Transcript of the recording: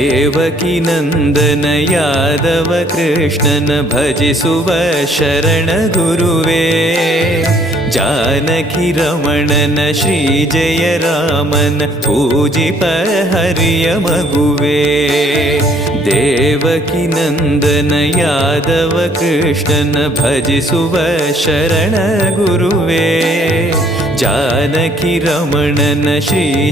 ದೇವಕಿ ನಂದನ ಯಾದವ ಕೃಷ್ಣನ ಭಜಿಸುವ ಶರಣ ಗುರುವೇ. ಜಾನಕಿ ರಮಣನ ಶ್ರೀ ಜಯ ರಾಮನ ಪೂಜಿಪ ಹರಿಯ ಮಗುವೇ. ದೇವಕಿ ನಂದನ ಯಾದವ ಕೃಷ್ಣನ ಭಜಿಸುವ ಶರಣ ಗುರುವೇ. ಜಾನಕಿ ರಮಣನ ಶ್ರೀ